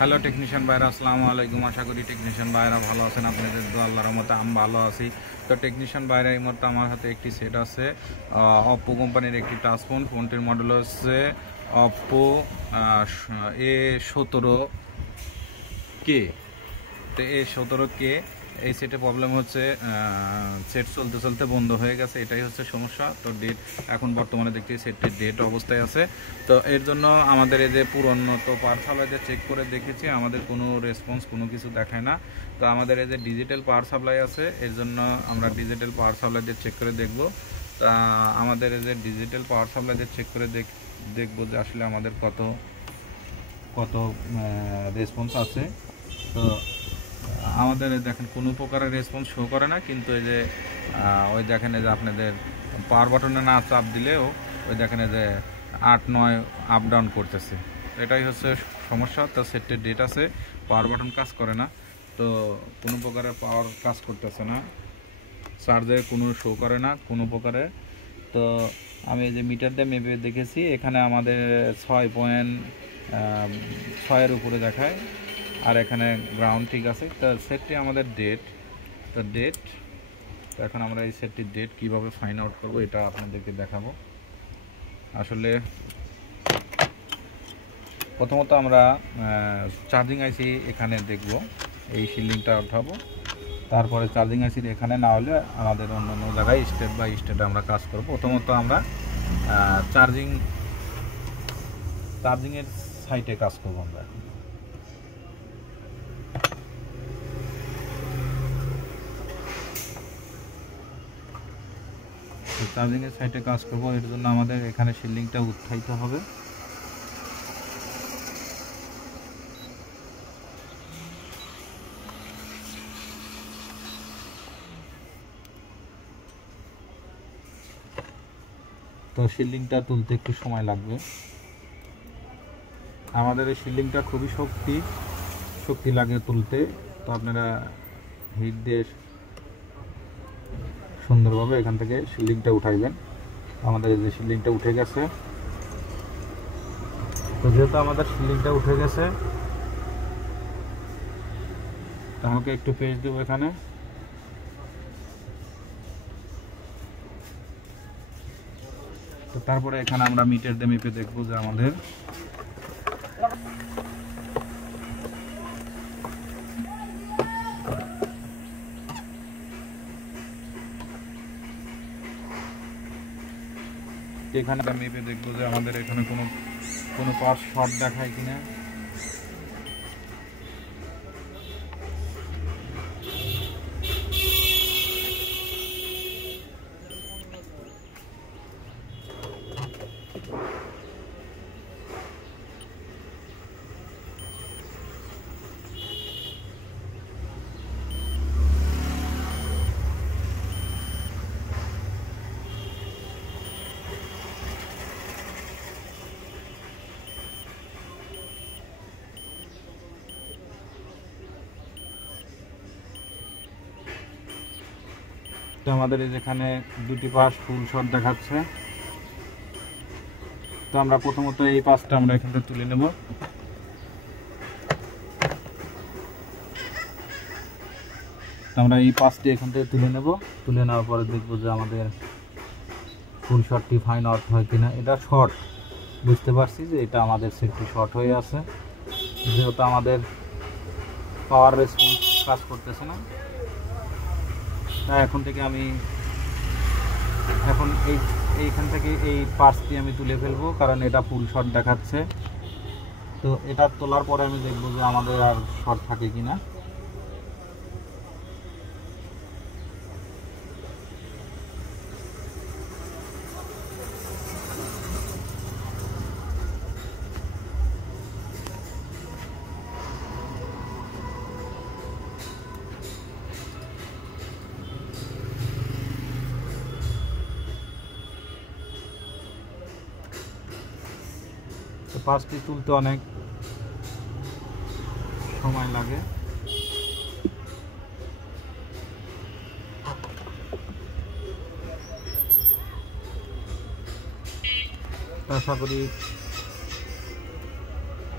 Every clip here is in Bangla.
হ্যালো টেকনিশিয়ান ভাইরা, আসসালামু আলাইকুম। আশা করি টেকনিশিয়ান ভাইরা ভালো আছেন। আপনাদের তো আল্লাহর রহমতে আমি ভালো আছি। তো টেকনিশিয়ান ভাইরা এই মুহূর্তে আমার হাতে একটি সেট আছে, অপ্পো কোম্পানির একটি টাচ ফোন। ফোনটির মডেল হচ্ছে অপ্পো A17K। তো A17K এই সেটে প্রবলেম হচ্ছে, সেট চলতে চলতে বন্ধ হয়ে গেছে, এটাই হচ্ছে সমস্যা। তো ডেট এখন বর্তমানে দেখছি সেটটির ডেট অবস্থায় আছে। তো এর জন্য আমাদের এই যে পুরনো তো পাওয়ার যে চেক করে দেখেছি, আমাদের কোনো রেসপন্স কোনো কিছু দেখায় না। তো আমাদের এই যে ডিজিটাল পাওয়ার সাপ্লাই আছে, এর জন্য আমরা ডিজিটাল পাওয়ার সাপ্লাই দিয়ে চেক করে দেখব। তা আমাদের এই যে ডিজিটাল পাওয়ার সাপ্লাই দিয়ে চেক করে দেখবো যে আসলে আমাদের কত কত রেসপন্স আছে। তো আমাদের দেখেন কোনো প্রকারের রেসপন্স শো করে না, কিন্তু এই যে ওই দেখেন এই যে আপনাদের পাওয়ার বাটনে না চাপ দিলেও ওই দেখেন এই যে 8-9 আপ ডাউন করতেছে। এটাই হচ্ছে সমস্যা। তো সেটের ডেট আছে, পাওয়ার বাটন কাজ করে না, তো কোনো প্রকারের পাওয়ার কাজ করতেছে না, চার্জে কোনো শো করে না কোনো প্রকারের। তো আমি এই যে মিটার দিয়ে মেপে দেখেছি, এখানে আমাদের 6.6-এর উপরে দেখায়, আর এখানে গ্রাউন্ড ঠিক আছে। তো সেটটি আমাদের ডেট, তো এখন আমরা এই সেটটির ডেট কীভাবে ফাইন্ড আউট করবো এটা আপনাদেরকে দেখাবো। আসলে প্রথমত আমরা চার্জিং আইসি এখানে দেখব, এই শিলিংটা উঠাবো, তারপরে চার্জিং আইসির এখানে না হলে আমাদের অন্য অন্য জায়গায় স্টেপ বাই স্টেপ আমরা কাজ করব। প্রথমত আমরা চার্জিংয়ের সাইটে কাজ করবো আমরা। চার্জিংয়ের সাইটে কাজ করব, এর জন্য আমাদের এখানে শিলিংটা উঠাইতে হবে। তো শিলিংটা তুলতে একটু সময় লাগবে। আমাদের এই শিলিংটা খুবই শক্তি লাগে তুলতে। তো আপনারা হিট দিয়ে সুন্দরভাবে এখান থেকে শিলিংটা উঠাইবেন। আমাদের এই যে শিলিংটা উঠে গেছে, তো যেহেতু আমাদের শিলিংটা উঠে গেছে, আমাকে একটু পেজ দেবো এখানে। তো তারপরে এখানে আমরা মিটার দিয়ে মেপে দেখবো যে আমাদের এখানে মেপে দেখবো যে আমাদের এখানে কোনো পাওয়ার শর্ট দেখায় কিনা। আমাদের যেখানে দুটি পাশ ফুল শট দেখাচ্ছে, তো আমরা প্রথমত এই পাশটা আমরা এখান থেকে তুলে নেব। আমরা এই পাশটি এখান থেকে তুলে নেওয়ার পরে দেখবো যে আমাদের ফুল শটটি ফাইন আউট হয় কিনা। এটা শর্ট, বুঝতে পারছি যে এটা আমাদের সেটটি শর্ট হয়ে আছে, যেহেতু আমাদের পাওয়ার রেসপন্স কাজ করতেছে না। এখন থেকে আমি এইখান থেকে এই পার্টসটি আমি তুলে ফেলবো, কারণ এটা ফুল শট দেখাচ্ছে। তো এটা তোলার পরে আমি দেখবো যে আমাদের আর শর্ট থাকে কিনা। তো পাঁচটি তুলতে অনেক সময় লাগে। আশা করি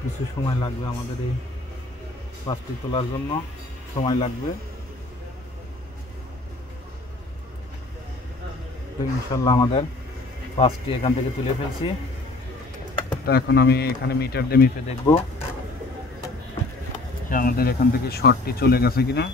কিছু সময় লাগবে আমাদের এই পাঁচটি তোলার জন্য সময় লাগবে। তো ইনশাল্লাহ আমাদের পাঁচটি এখান থেকে তুলে ফেলছি। তো এখন আমি এখানে মিটার দিয়ে মেপে দেখব যে আমাদের এখান থেকে শর্টটি চলে গেছে কিনা।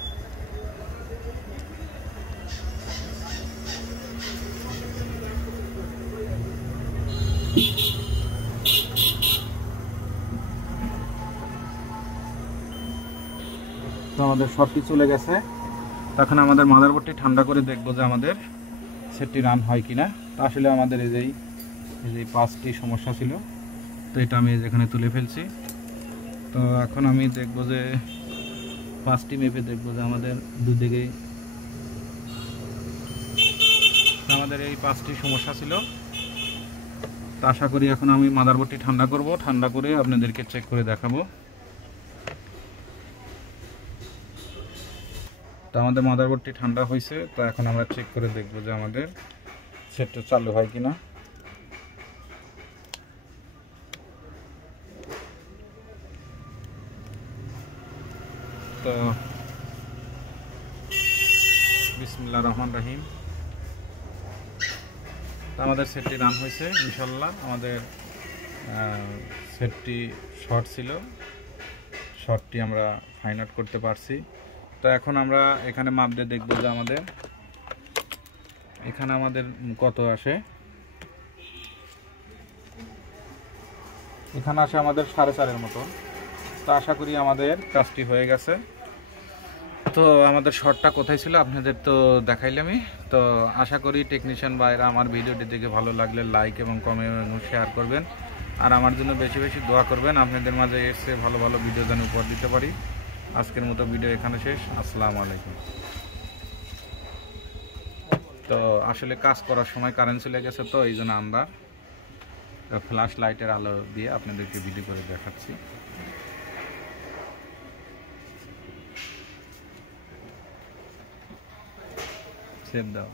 তো আমাদের শর্টটি চলে গেছে। তখন আমাদের মাদারবোর্ডটি ঠান্ডা করে দেখব যে আমাদের সেটটি রান হয় কিনা। তো আসলে আমাদের এই যে পাঁচটি সমস্যা ছিল, তো এটা আমি এখানে তুলে ফেলছি। তো এখন আমি দেখব যে পাঁচটি মেপে দেখব যে আমাদের দুদিকে আমাদের এই পাঁচটি সমস্যা ছিল। তো আশা করি এখন আমি মাদারবোর্ডটি ঠান্ডা করব, ঠান্ডা করে আপনাদেরকে চেক করে দেখাবো। তো আমাদের মাদারবোর্ডটি ঠান্ডা হয়েছে। তো এখন আমরা চেক করে দেখব যে আমাদের সেটটা চালু হয় কিনা। তো বিসমিল্লাহির রহমানির রহিম। তো আমাদের সেটটি রান হয়েছে ইনশাল্লাহ। আমাদের সেটটি শর্ট ছিল, শর্টটি আমরা ফাইন্ড আউট করতে পারছি। তো এখন আমরা এখানে মাপ দিয়ে দেখব যে আমাদের এখানে আমাদের কত আসে। এখানে আসে আমাদের 4.5-এর মতো। তো আশা করি আমাদের কাজটি হয়ে গেছে। তো আমাদের শর্টটা কোথায় ছিল আপনাদের তো দেখাইলামই। তো আশা করি টেকনিশিয়ান ভাইরা আমার ভিডিওটি দেখে ভালো লাগলে লাইক এবং কমেন্ট এবং শেয়ার করবেন, আর আমার জন্য বেশি বেশি দোয়া করবেন। আপনাদের মাঝে এসে ভালো ভালো ভিডিও যেন উপহার দিতে পারি। আজকের মতো ভিডিও এখানে শেষ। আসসালামু আলাইকুম। তো আসলে কাজ করার সময় কারেন্ট চলে গেছে, তো এই জন্য আমরা ফ্ল্যাশ লাইটের আলো দিয়ে আপনাদেরকে ভিডিও করে দেখাচ্ছি। সেভ দাও।